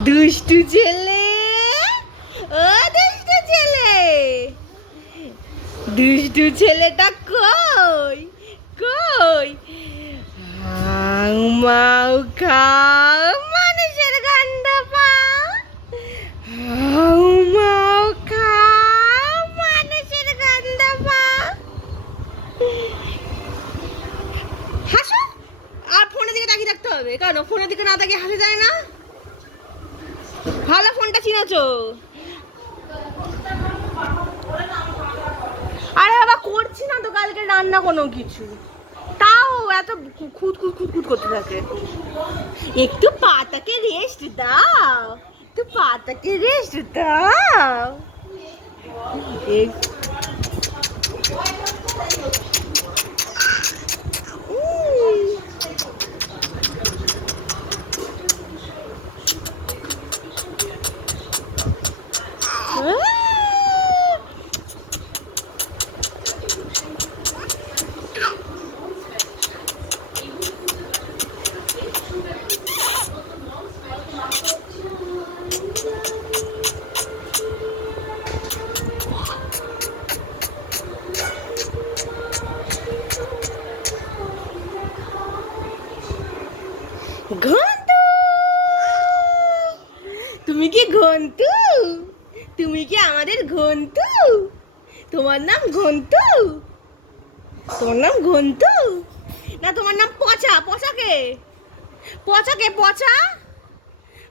দুষ্টু ছেলে, ও দুষ্টু ছেলে, দুষ্টু ছেলেটা কই কই? হাউ মাউ খাও মানুষের গন্ধ পাও, হাউ মাউ খাও মানুষের গন্ধ পাও। হাসো, আর ফোনের দিকে তাকিয়ে থাকতে হবে। কেন ফোনের দিকে না তাকিয়ে হাসা যায় না? ভালো ফোনটা চিনেছো? আরে বাবা করছি না তো কালকে রান্না কোনো কিছু, তাও এত খুদ খুদ খুদ খুদ করতে থাকে। একটু পাতাকে রেস্ট দাও, একটু পাতাকে রেস্ট দাও। ঘন্টু, তুমি কি ঘন্টু? তুমি কি আমাদের ঘন্টু? তোমার নাম ঘন্টু? তোমার নাম ঘন্টু না তোমার নাম পচা? পচা কে? পচা কে? পচা,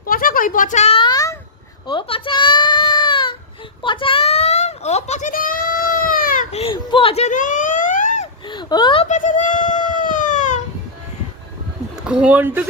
পচা কই? পচা, ও পচা, পচা, ও পচা দা, পচা দা, ও পচা দা। ঘন্টু কি